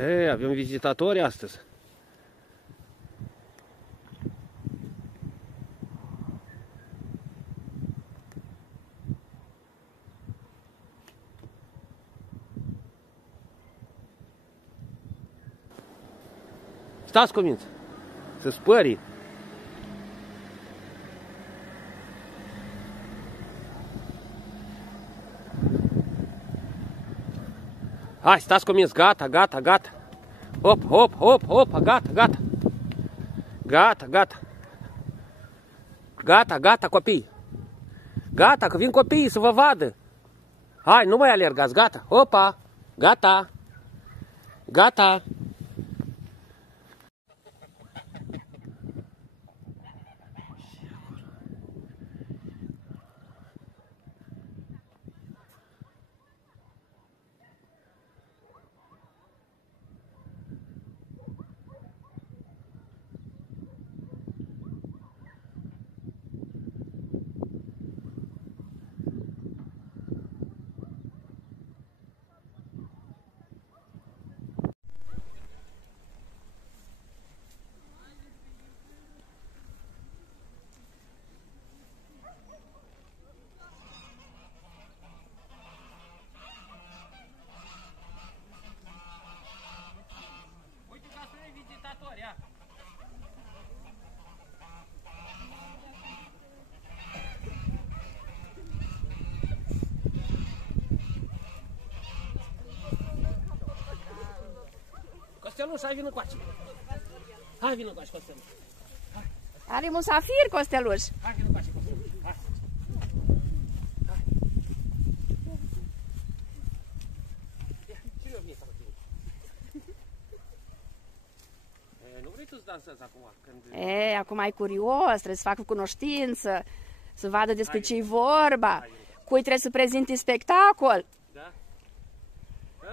Ei, avem vizitatori astăzi. Stați cu minți, să spării. Hai, stați cu minți, gata, gata, gata. Hop, hop, hop, hop, gata, gata. Gata, gata. Gata, gata, copii. Gata, că vin copiii să vă vadă. Hai, nu mai alergați, gata. Opa, gata. Gata. Costeluș, hai, vină coace. Hai, vină coace, Costeluș. Are musafir, Costeluș. Hai, vină coace, Costeluș. Hai. Hai. Cine a venit acolo? Nu vrei tu să dansezi acum? Când... Acum e curios, trebuie să facă cunoștință, să vadă despre ce-i vorba, cui trebuie să prezinte spectacol. Da?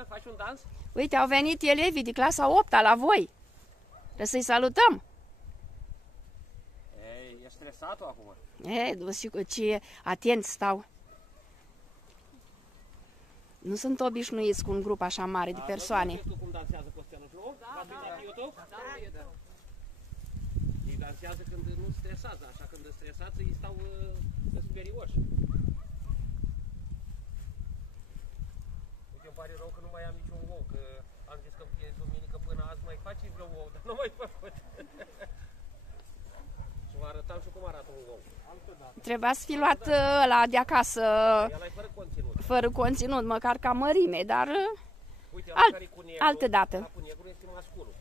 Faci un dans? Uite, au venit elevii de clasa 8-a la voi. Trebuie să-i salutăm. E stresat acum? Și ce atenți stau. Nu sunt obișnuiți cu un grup așa mare de persoane. Nu știu cum dansează Costeluș, nu? Da. Ei dansează când nu stresează, așa când stresați îi stau sperioși. Uite, îmi pare rău că nu mai am niciun ou, că am zis că e duminică până azi mai face vreo ou, dar nu mai făcut. Și vă arătam și cum arată un ou. Trebuia să fi luat ăla de acasă, El e fără conținut. fără conținut, măcar ca mărime, dar Uite, altă dată. ăla cu negru este masculul.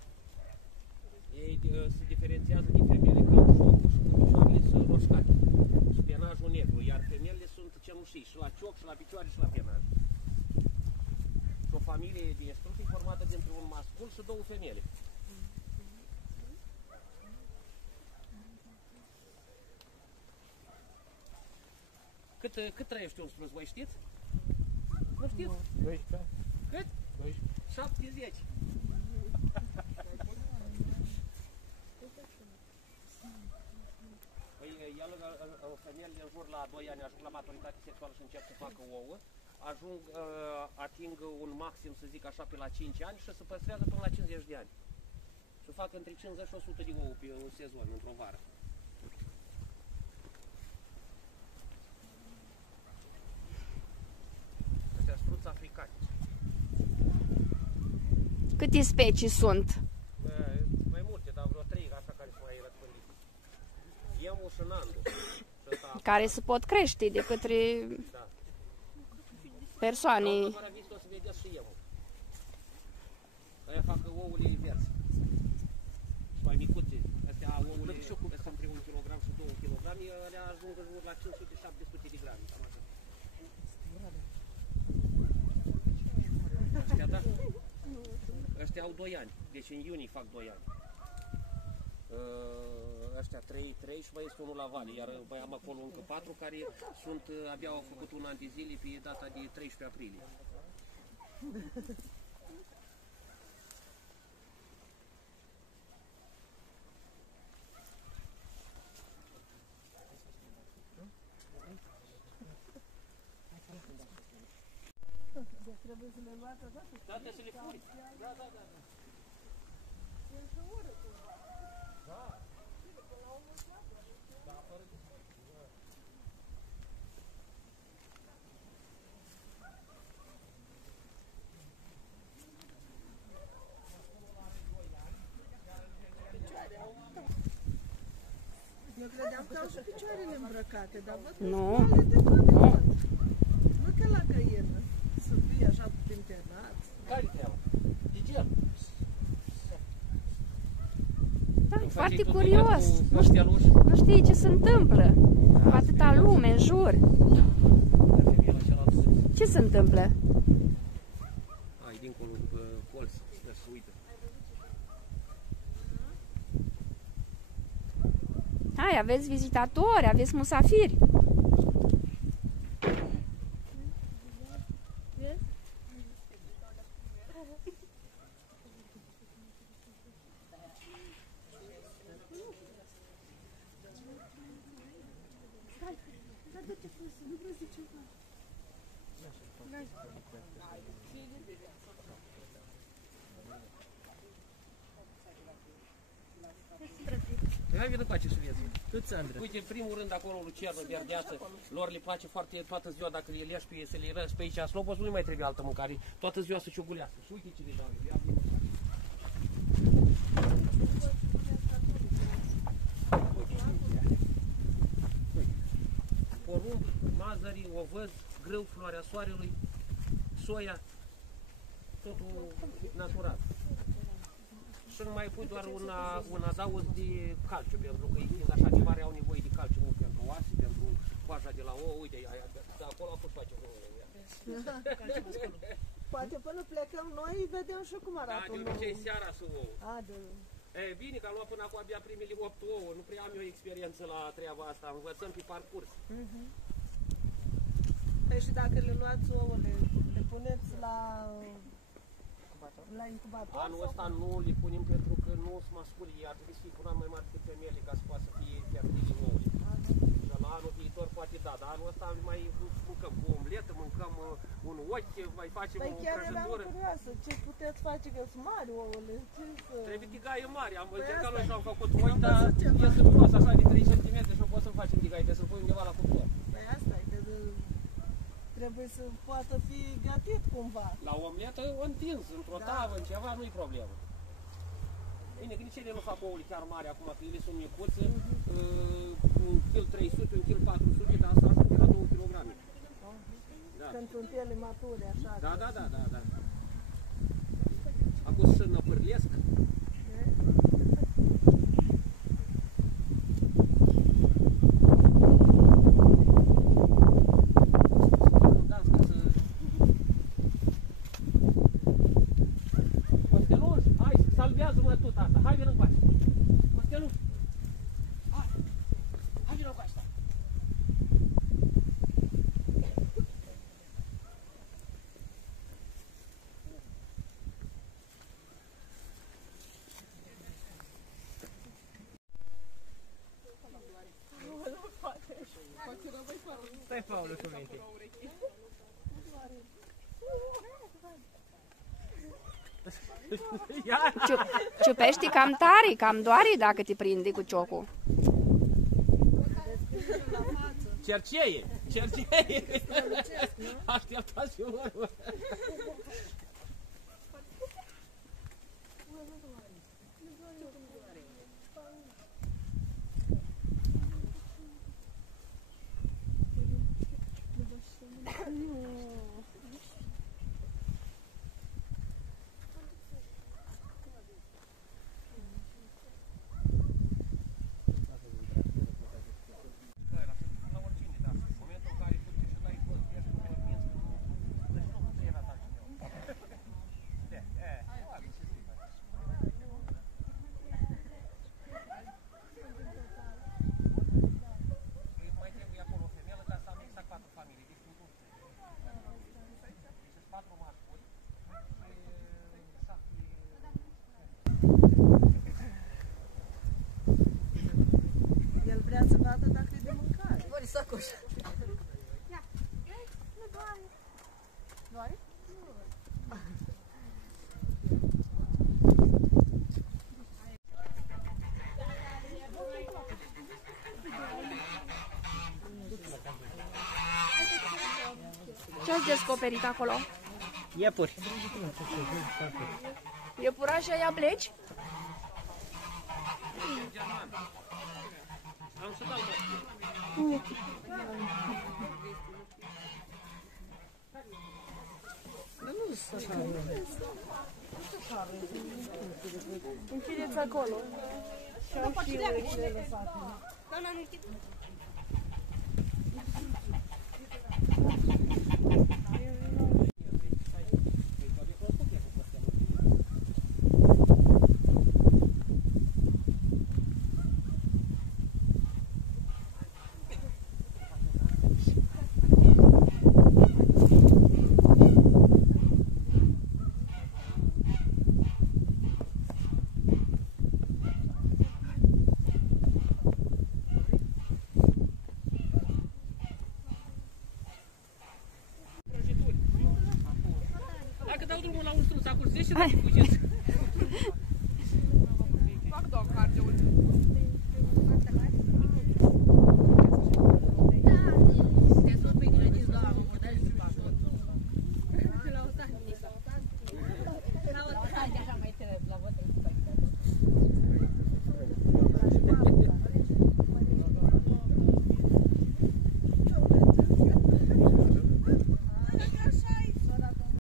Ei se diferențiază din femeile ca șocul și picioarele sunt roșcate. Și penajul negru, iar femeile sunt cenușii, și la cioc, și la picioare, și la penaj. Și o familie de strufi formată dintre un mascul și două femele. Cât trăiește un strus, voi știți? Nu știți? 12. Cât? 12. 70. Păi, el, femeile în jur la 2 ani ajung la maturitate sexuală și încep să facă ouă, ating un maxim, să zic așa, pe la 5 ani și se păstrează până la 50 de ani. Și fac între 50 și 100 de ouă pe un sezon, într-o vară. Astea struți africani. Câte specii sunt? Mai multe, dar vreo 3 așa care se mai răspândit. Iemul și Nandu. Care se pot crește de către persoane. La următoarea vizită o să vedeți și Iemul. Aia fac ouăle invers. Și mai micuțe. Astea ouăle, astea între 1 kg și 2 kg, alea ajung în jur la 500-700 de grame. Cam așa. Ăștia, da? Ăștia au 2 ani, deci în iunie fac 2 ani. Ăștia 3 și mai este unul la vale, iar mai am acolo încă 4 care sunt, abia au făcut un an de zile pe data de 13 aprilie. trebuie să le luați odată. Da, trebuie să le furi. Da, da, da. E și o oră cumva. Da. Până la urmă îți lasă. Da, fără de... Eu credeam că au și picioarele îmbrăcate, dar văd că Nu. sunt de tot de tot. Nu că la căienă, să fie așa temperat. Care te iau? Higel. Da, e foarte curios. Nu, Ăștia luși. nu știi ce se întâmplă. Cu atâta lume în jur. Ce se întâmplă? Hai, dincolo, după colț, stă să uită. Hai, aveți vizitatori, aveți musafiri. Hai, vină încoace și vezi. Tu, Sandra. Uite, în primul rând, acolo lucernă, verdeață, lor le place foarte toată ziua, dacă le leși pe să le răzi pe aici, slobos, nu mai trebuie altă mâncare, toată ziua să ciugulească. Și uite ce le dau, ia vină. Porumb, mazării, ovăz, grâu, floarea soarelui, soia, totul natural. Și nu mai pui doar un adaos de calciu, pentru că ei fiind așa de mare au nevoie de calciu mult pentru oase, pentru coaja de la ouă, uite, aia, de acolo a fost face Poate până plecăm noi, vedem și cum Da, arată de un obicei ou. seara să ouă. A, de... E, bine că am luat până acum abia primele 8 ouă, nu prea am eu experiență la treaba asta, învățăm pe parcurs. Păi și dacă le luați ouăle, le puneți la incubator? Anul sau ăsta cum? nu le punem pentru că nu sunt masculi, ar trebui să fie cu un an mai mare decât femeile ca să poată să fie fertili ouăle. Și la anul viitor poate da, dar anul ăsta mai mâncăm cu omletă, mâncăm un ochi, mai facem Păi o chiar eram prăjitură. curioasă, ce puteți face că sunt mari ouăle? Ce să... Trebuie tigaie mari, am Păi încercat asta noi e. și am făcut oi, Am dar văzut ceva. iese frumos, așa de 3 cm și nu pot să-mi facem tigaie, trebuie să-l pui undeva la cuptor. Păi asta e, că trebuie să poată fi gătit cumva. La omletă întins, într-o tavă, în ceva, nu-i problemă. Bine, că nici ele nu fac ouăle chiar mari acum, că ele sunt micuțe, 1 kg 300, 1 kg 400, dar asta ajunge la 2 kg. Da. Când sunt ele mature, așa. Da, da, da, da, da. Acum să năpârlesc. Costeluș, hai, salvează-mă tu, tata. Hai, vină încoace. Costeluș, hai. Hai, vină încoace, tata. Stai, Paolo, cu minte. Ia! Ciupești cam tare, cam doare dacă te prinde cu ciocul. Cerceie! Cerceie! Așteptați o urmă! El vrea să vadă dacă e de mâncare. Vori sacoșa. Doare? Ce ați descoperit acolo? Iepuri. Iepuraș ăia pleci? Am să dau mă. Dar nu sunt așa. Închideți acolo. Și au și urechile lăsate. Dacă dau drumul la un struț, acolo 10 de fugeți.